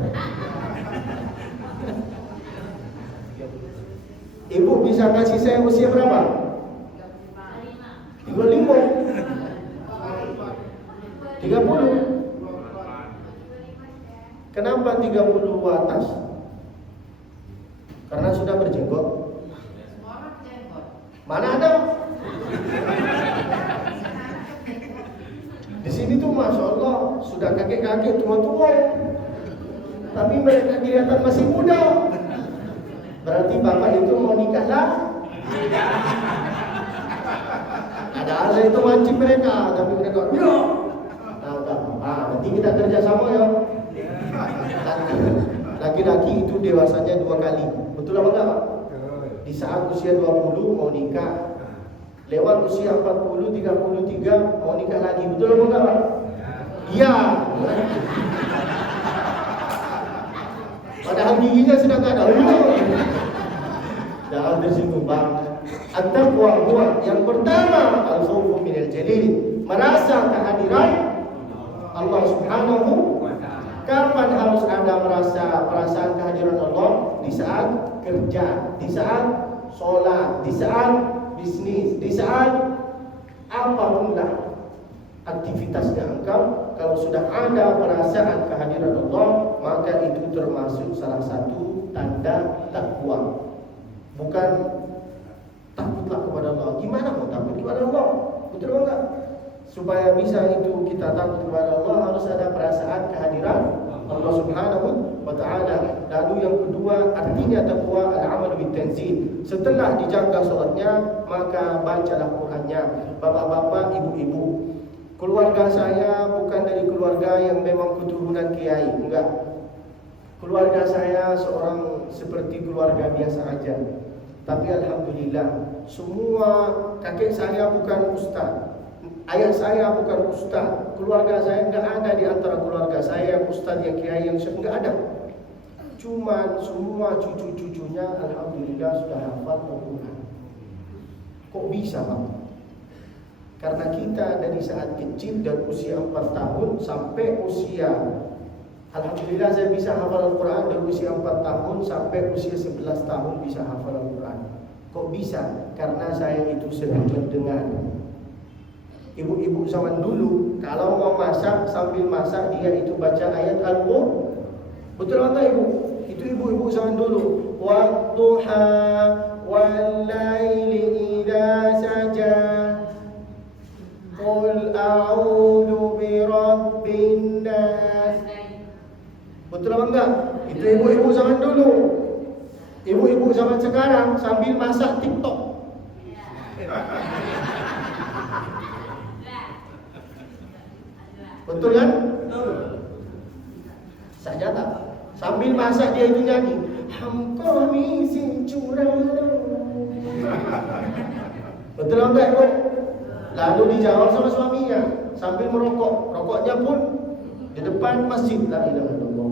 Ibu bisa kasih saya usia berapa? 35. 30. Kenapa 30 atas? Karena sudah berjenggot. Mana ada? Di sini tuh Masya Allah sudah kakek-kakek tua-tua, tapi mereka kelihatan masih muda. Berarti bapak itu mau nikah lah. Ada saya itu mancing mereka, tapi mereka ya. Nanti kita kerja sama ya. Laki-laki itu dewasanya 2 kali. Betul apa enggak, Pak? Di saat usia 20 mau nikah, lewat usia 40, 33 mau nikah lagi. Betul apa enggak, Pak? Iya. Padahal giginya sudah enggak ada. Jangan tersinggung, Pak. At-taqwa huwa yang pertama al-khawfu minal jalil, merasa kehadiran Allah Subhanahu. Kapan harus ada perasaan kehadiran Allah? Di saat kerja, di saat sholat, di saat bisnis, di saat apapun lah aktivitasnya engkau. Kalau sudah ada perasaan kehadiran Allah, maka itu termasuk salah satu tanda takwa. Bukan takutlah kepada Allah. Gimana mau takut kepada Allah? Betul enggak? Supaya bisa itu kita takut kepada Allah, harus ada perasaan kehadiran Allah Subhanahu wa Ta'ala. Lalu yang kedua, artinya takwa al-amal bit-tanzil. Setelah dijaga salatnya, maka bacalah Qur'annya. Bapak-bapak, ibu-ibu, keluarga saya bukan dari keluarga yang memang keturunan kiai, enggak. Keluarga saya seorang seperti keluarga biasa aja. Tapi alhamdulillah, semua kakek saya bukan ustaz. Ayah saya bukan ustaz, keluarga saya enggak ada di antara keluarga saya yang ustaz, yang kiai, yang syekh, enggak ada. Cuma semua cucu-cucunya alhamdulillah sudah hafal Al-Quran. Kok bisa, Pak? Karena kita dari saat kecil dan usia 4 tahun sampai usia, alhamdulillah saya bisa hafal Al-Quran dari usia 4 tahun sampai usia 11 tahun bisa hafal Al-Quran. Kok bisa? Karena saya itu sering mendengar ibu-ibu zaman dulu, kalau mau masak, sambil masak dia itu baca ayat Al-Qur'an. Betul enggak, Ibu? Itu ibu-ibu zaman dulu. Wadduha wal laili idza saja qul Itu ibu-ibu zaman dulu. Ibu-ibu zaman sekarang sambil masak TikTok. Betul kan? Saja tak? Sambil masak dia itu nyanyi. Hamko misi curang. Betul enggak ibu? Lalu dijawab sama suaminya sambil merokok. Rokoknya pun di depan masjid. La ilaha illallah.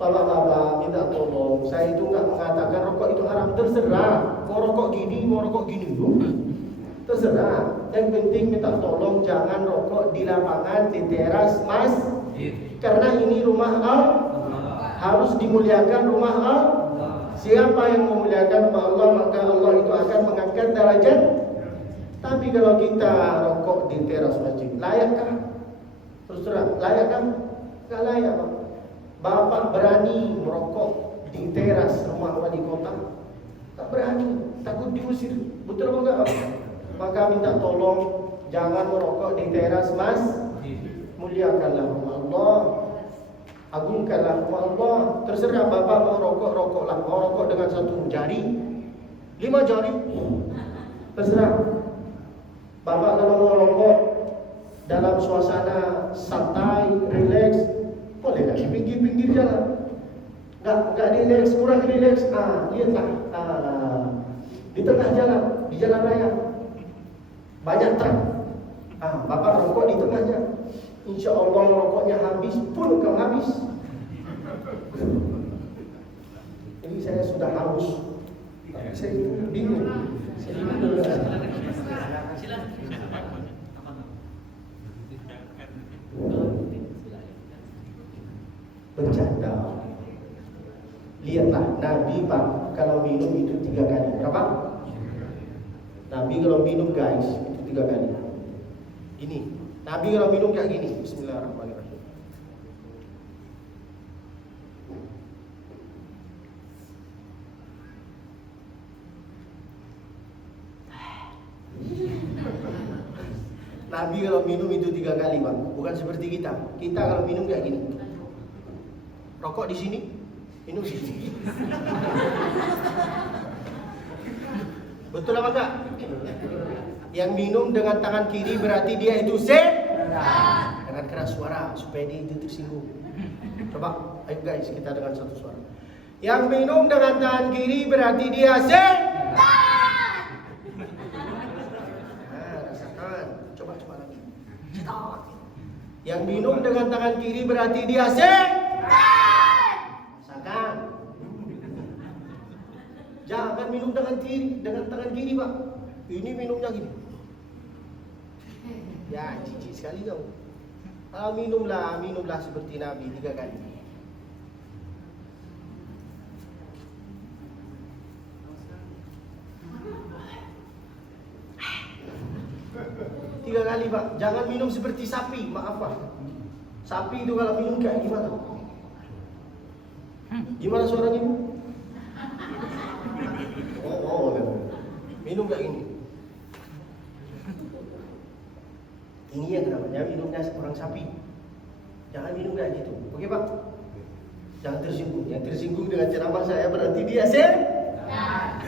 Bapak-bapak minta tolong. Saya itu enggak mengatakan rokok itu haram. Terserah. Mau rokok gini, mau rokok gini. Terserah. Yang penting minta tolong jangan rokok di lapangan, di teras, mas. Karena ini rumah Allah. Harus dimuliakan rumah Allah. Siapa yang memuliakan rumah Allah, maka Allah itu akan mengangkat derajat. Tapi kalau kita rokok di teras masjid, layakkah? Terus terang, layakkah? Enggak layak, Pak. Bapak berani merokok di teras rumah wali kota? Tak berani, takut diusir. Betul apa enggak, Pak? Maka minta tolong jangan merokok di teras mas. Muliakanlah rumah Allah, agungkanlah rumah Allah. Terserah bapak mau rokok, rokoklah. Mau rokok dengan 1 jari, 5 jari, terserah. Bapak kalau mau rokok dalam suasana santai, relax, bolehlah di pinggir-pinggir jalan. Enggak relax, kurang relax. Lihatlah. Di tengah jalan, di jalan raya. Banyak truk. Bapak rokok di tengahnya. Insya Allah rokoknya habis pun kau habis. Jadi saya sudah haus. Saya bingung. Bercanda. Lihatlah Nabi Pak kalau minum itu 3 kali. Berapa? Nabi kalau minum guys itu 3 kali. Ini Nabi kalau minum kayak gini. Bismillahirrahmanirrahim. Nabi kalau minum itu 3 kali, Bang. Bukan seperti kita. Kita kalau minum kayak gini. Rokok di sini, minum di sini. Betul apa enggak? Yang minum dengan tangan kiri berarti dia itu sehat. Dengan keras suara supaya dia itu tersinggung. Coba, ayo guys, kita dengan satu suara. Yang minum dengan tangan kiri berarti dia sehat. Rasakan. Coba lagi. Yang minum dengan tangan kiri berarti dia sehat. Rasakan. Jangan minum dengan tangan kiri, Pak. Ini minumnya gini. Ya, jijik sekali kau. Minumlah seperti Nabi 3 kali. Tiga kali, Pak. Jangan minum seperti sapi, maaf, Pak. Sapi itu kalau minum kayak gimana? Gimana suaranya, Bu? Minum kayak gini. Ini yang namanya minumnya orang sapi. Jangan minum kayak gitu. Oke, Pak? Jangan tersinggung. Yang tersinggung dengan ceramah saya berarti dia sehat.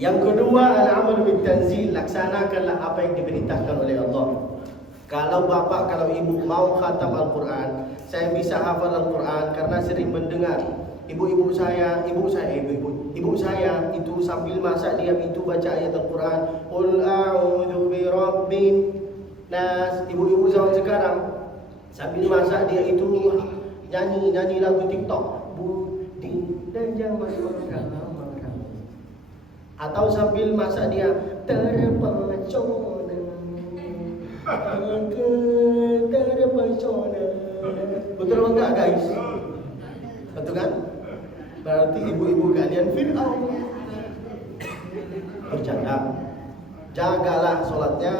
Yang kedua, al-amal bil tanzil, laksanakanlah apa yang diperintahkan oleh Allah. Kalau bapak, kalau ibu mau khatam Al-Quran, saya bisa hafal Al-Quran karena sering mendengar ibu saya itu sambil masak dia itu baca ayat Al-Quran. Qul a'udzu birabbin nas. Ibu-ibu zaman sekarang sambil masak dia itu nyanyi lagu TikTok. Budi dan Jamal kamu. Atau sambil masak dia terpesona. Betul enggak, guys? Betul kan? Berarti ibu-ibu kalian Fir'aun. Bercanda. Jagalah sholatnya,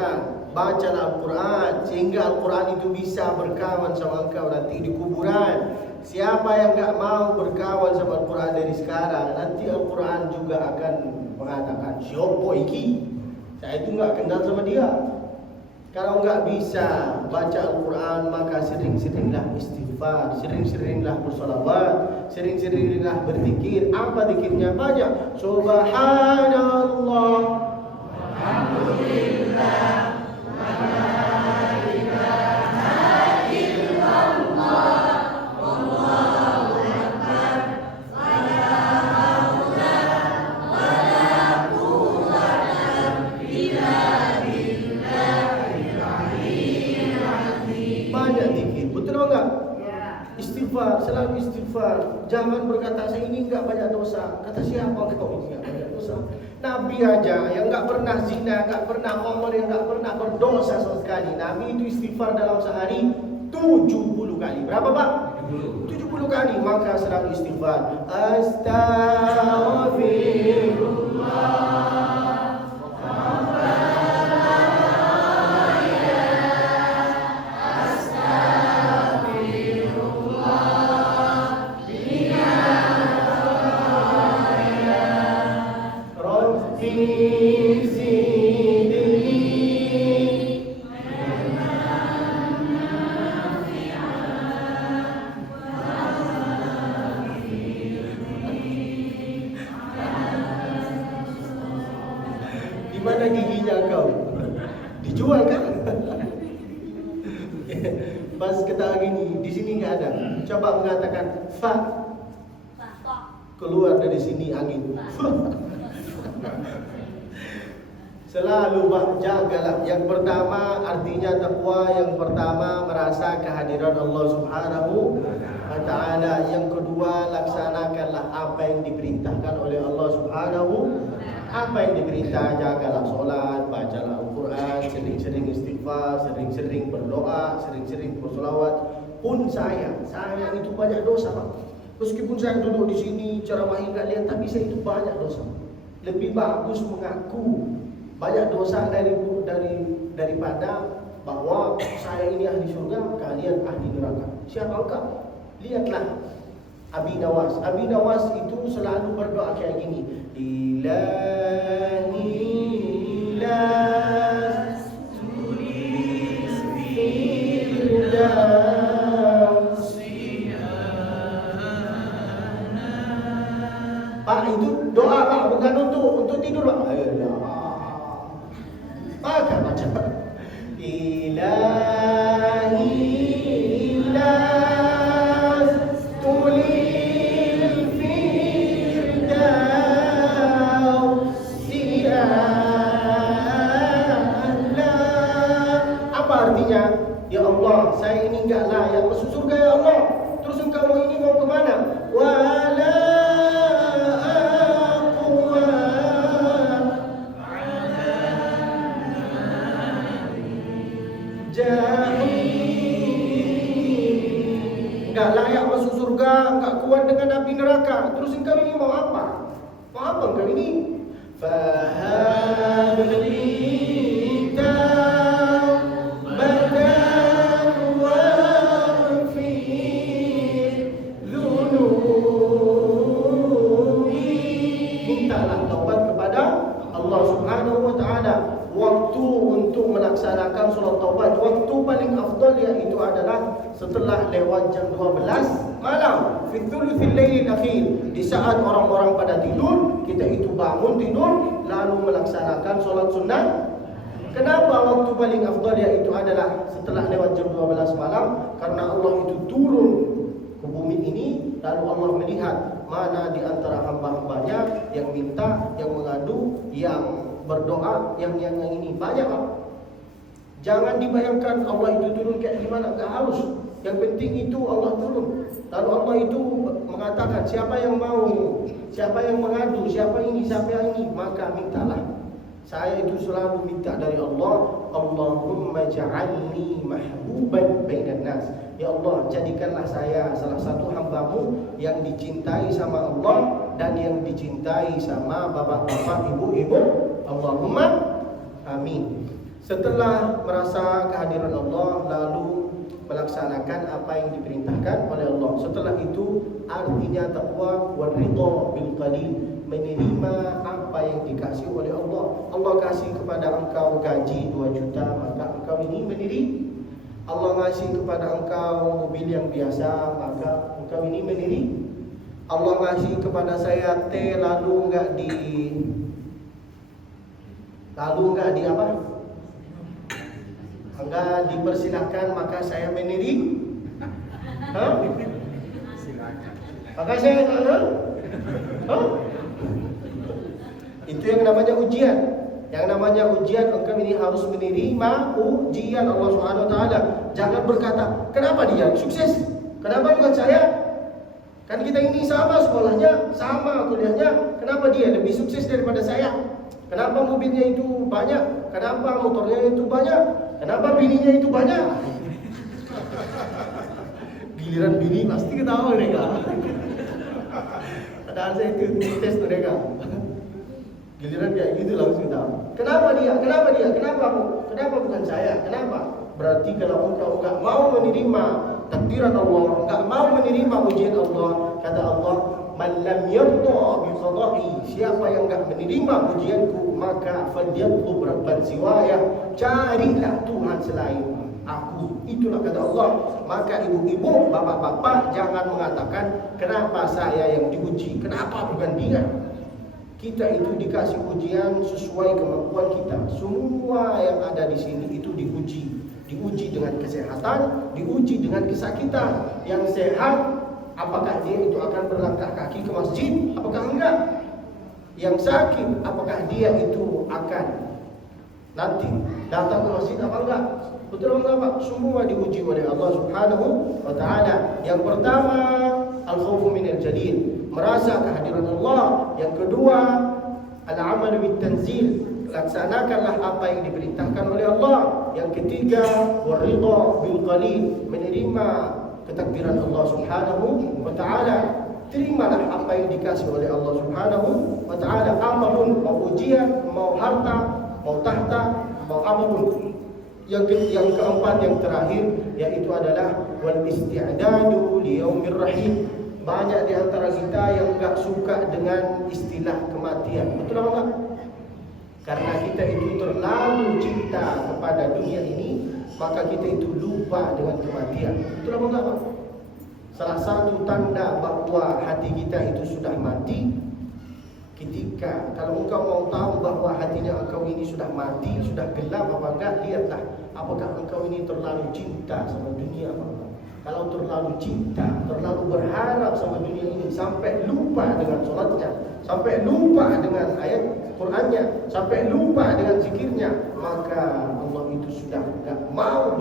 baca Al-Quran sehingga Al-Quran itu bisa berkawan sama engkau nanti di kuburan. Siapa yang enggak mau berkawan sama Al-Quran dari sekarang, nanti Al-Quran juga akan mengatakan, "Siapa iki? Saya itu enggak kenal sama dia." Kalau enggak bisa baca Al-Quran, maka sering-seringlah istighfar, sering-seringlah bersolawat, sering-seringlah berzikir. Apa zikirnya? Banyak. Subhanallah, alhamdulillah, istighfar, selalu istighfar. Jangan berkata saya ini enggak banyak dosa. Kata siapa kau ini enggak banyak dosa? Nabi aja yang enggak pernah zina, enggak pernah homer, yang enggak pernah berdosa sama sekali. Nabi itu istighfar dalam sehari 70 kali. Berapa, Pak? 70 kali. Maka selalu istighfar. Astaghfirullah. Mana giginya kau? Dijual kan? Pas kata gini, di sini nggak ada. Coba mengatakan fa, keluar dari sini angin. Selalu jagalah. Yang pertama artinya takwa. Yang pertama merasa kehadiran Allah Subhanahu wa Ta'ala. Yang kedua laksanakanlah apa yang diperintahkan oleh Allah Subhanahu. Apa yang diperintah, jagalah solat, bacalah Al-Quran, sering-sering istighfar, sering-sering berdoa, sering-sering bersolawat. Pun saya itu banyak dosa, Pak. Meskipun saya duduk di sini ceramahin kalian, tapi saya itu banyak dosa. Lebih bagus mengaku banyak dosa daripada bahwa saya ini ahli surga, kalian ahli neraka. Siapa engkau? Lihatlah Abi Nawas. Abi Nawas itu selalu berdoa kayak gini. Ilahi las tulis Pak, itu doa Pak, bukan untuk tidur Pak. Maka baca Ilahi las tulis artinya, ya Allah, saya ini enggak layak masuk surga ya Allah. Terus engkau ini mau ke mana? Wala aqwa jahim. Enggak layak masuk surga, enggak kuat dengan api neraka. Terus engkau ini mau apa? Mau apa engkau ini? Fahabli waktu untuk melaksanakan solat taubat. Waktu paling afdal iaitu adalah setelah lewat jam 12 malam, fi thuluthil lailil akhir. Di saat orang-orang pada tidur, kita itu bangun tidur lalu melaksanakan solat sunnah. Kenapa waktu paling afdal iaitu adalah setelah lewat jam 12 malam? Karena Allah itu turun ke bumi ini, lalu Allah melihat mana di antara hamba-hambanya yang minta, yang mengadu, yang berdoa, yang ini banyak Pak. Jangan dibayangkan Allah itu turun kayak gimana, enggak harus. Yang penting itu Allah turun. Lalu Allah itu mengatakan siapa yang mau, siapa yang mengadu, siapa ini, maka mintalah. Saya itu selalu minta dari Allah, Allahumma ja'alni mahbuban bainan nas. Ya Allah, jadikanlah saya salah satu hamba-Mu yang dicintai sama Allah dan yang dicintai sama bapak-bapak, ibu-ibu. Allahumma amin. Setelah merasa kehadiran Allah, lalu melaksanakan apa yang diperintahkan oleh Allah. Setelah itu artinya taqwa wa ridha bil qalil, menerima apa yang dikasih oleh Allah. Allah kasih kepada engkau gaji 2 juta, maka engkau engkau ini mendiri. Allah ngasih kepada engkau mobil yang biasa, maka engkau ini mendiri. Allah ngasih kepada saya teh lalu enggak apa? Enggak dipersilakan, maka saya mendiri. Hah? Maka saya itu yang namanya ujian. Yang namanya ujian, engkau ini harus menerima ujian Allah Subhanahu wa taala. Jangan berkata, "Kenapa dia sukses? Kenapa bukan saya? Kan kita ini sama sekolahnya, sama kuliahnya. Kenapa dia lebih sukses daripada saya? Kenapa mobilnya itu banyak? Kenapa motornya itu banyak? Kenapa bininya itu banyak?" Giliran bini pasti ketawa mereka. Padahal saya itu tes mereka. Giliran kayak gitu langsung tahu. Kenapa dia? Kenapa dia? Kenapa aku? Kenapa bukan saya? Kenapa? Berarti kalau engkau enggak mau menerima takdiran Allah, enggak mau menerima ujian Allah, kata Allah, "Man lam yarda bi qada'i", siapa yang enggak menerima ujianku, maka falyatlub rabban siwaya, carilah Tuhan selain aku. Itulah kata Allah. Maka ibu-ibu, bapak-bapak jangan mengatakan kenapa saya yang diuji, kenapa bukan dia. Kita itu dikasih ujian sesuai kemampuan kita. Semua yang ada di sini itu diuji. Diuji dengan kesehatan, diuji dengan kesakitan. Yang sehat, apakah dia itu akan berlangkah kaki ke masjid? Apakah enggak? Yang sakit, apakah dia itu akan nanti datang ke masjid apa enggak? Betul apa enggak? Semua diuji oleh Allah Subhanahu wa taala. Yang pertama, al-khawfu minal jalil, merasa kehadiran Allah. Yang kedua, al-amal bit tanzil, laksanakanlah apa yang diperintahkan oleh Allah. Yang ketiga, waridha bil qalil, menerima ketakdiran Allah Subhanahu wa taala. Terimalah apa yang dikasih oleh Allah Subhanahu wa taala, apapun, mau ujian, mau harta, mau tahta, mau apapun. Yang keempat, yang terakhir, yaitu adalah wal isti'dadu li yaumir rahim. Banyak di antara kita yang enggak suka dengan istilah kematian. Betul apa enggak? Karena kita itu terlalu cinta kepada dunia ini, maka kita itu lupa dengan kematian. Betul apa enggak, Pak? Salah satu tanda bahwa hati kita itu sudah mati, ketika kalau engkau mau tahu bahwa hatinya engkau ini sudah mati, sudah gelap apa enggak, lihatlah apakah engkau ini terlalu cinta sama dunia apa enggak. Kalau terlalu cinta, terlalu berharap sama dunia ini, sampai lupa dengan sholatnya, sampai lupa dengan ayat Qur'annya, sampai lupa dengan zikirnya, maka Allah itu sudah enggak mau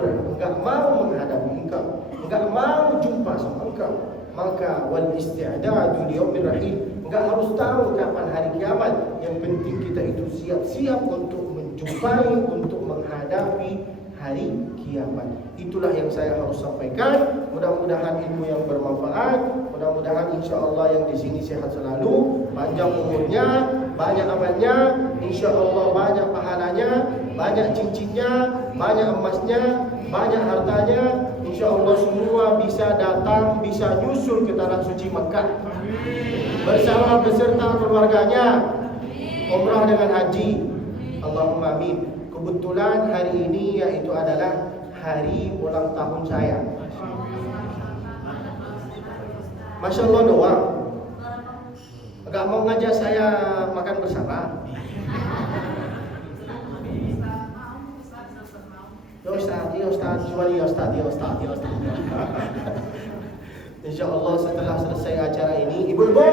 menghadapi engkau, enggak mau jumpa sama engkau. Maka wal isti'dadu li yaumir rahim, enggak harus tahu kapan hari kiamat. Yang penting kita itu siap-siap untuk menjumpai, untuk menghadapi hari kiamat. Itulah yang saya harus sampaikan. Mudah-mudahan ilmu yang bermanfaat. Mudah-mudahan insya-Allah yang di sini sehat selalu, panjang umurnya, banyak amalnya, insya-Allah banyak pahalanya, banyak cincinnya, banyak emasnya, banyak hartanya. Insya-Allah semua bisa datang, bisa nyusul ke tanah suci Mekah bersama beserta keluarganya, umrah dengan haji. Allahumma amin. Kebetulan hari ini yaitu adalah hari ulang tahun saya. Masya Allah doang. Enggak mau ngajak saya makan bersama. Ya Ustaz, Juali ya Ustaz. Insya Allah setelah selesai acara ini, ibu-ibu,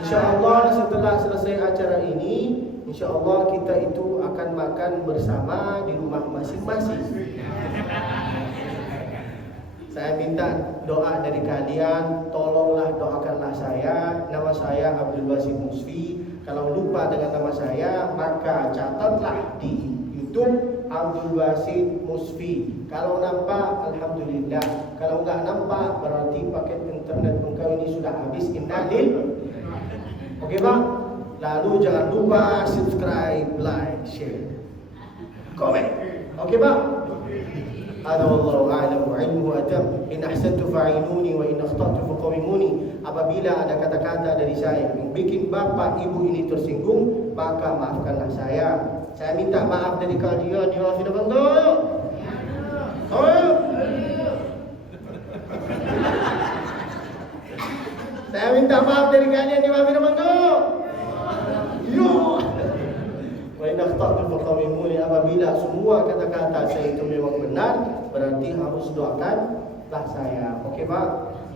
insya Allah setelah selesai acara ini, insya Allah kita itu akan makan bersama di rumah masing-masing. Saya minta doa dari kalian, tolonglah doakanlah saya. Nama saya Abdul Basit Musfi. Kalau lupa dengan nama saya, maka catatlah di YouTube Abdul Basit Musfi. Kalau nampak, alhamdulillah. Kalau enggak nampak, berarti paket internet engkau ini sudah habis. Innalil. Oke, Pak? Lalu jangan lupa subscribe, like, share, komen. Oke, Pak? Hadza wallahu a'lam wa ilmuhu atam. In ahsantu fa'inuni wa in akhtatu faqawimuni. Apabila ada kata-kata dari saya yang bikin bapak ibu ini tersinggung, maka maafkanlah saya. Saya minta maaf dari kalian. Ya sudah bentuk. minta maaf dari kalian, dimaafin apa enggak? Yo. Wa in akhtatu faqawimuni, apabila semua kata-kata saya itu memang benar, berarti harus doakanlah saya. Oke Pak?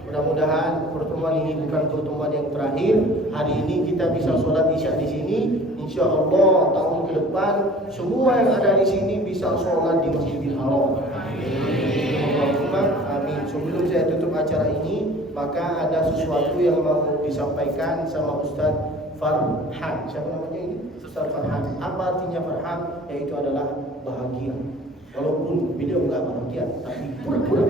Mudah-mudahan pertemuan ini bukan pertemuan yang terakhir. Hari ini kita bisa sholat isya di sini. Insya Allah tahun ke depan semua yang ada di sini bisa sholat di Masjidil Haram. Allahumma amin. Sebelum saya tutup acara ini, maka ada sesuatu yang mau disampaikan sama Ustaz Farhan. Siapa namanya ini? Ustaz Farhan. Apa artinya Farhan? Yaitu adalah bahagia. Walaupun beliau enggak bahagia, tapi pura-pura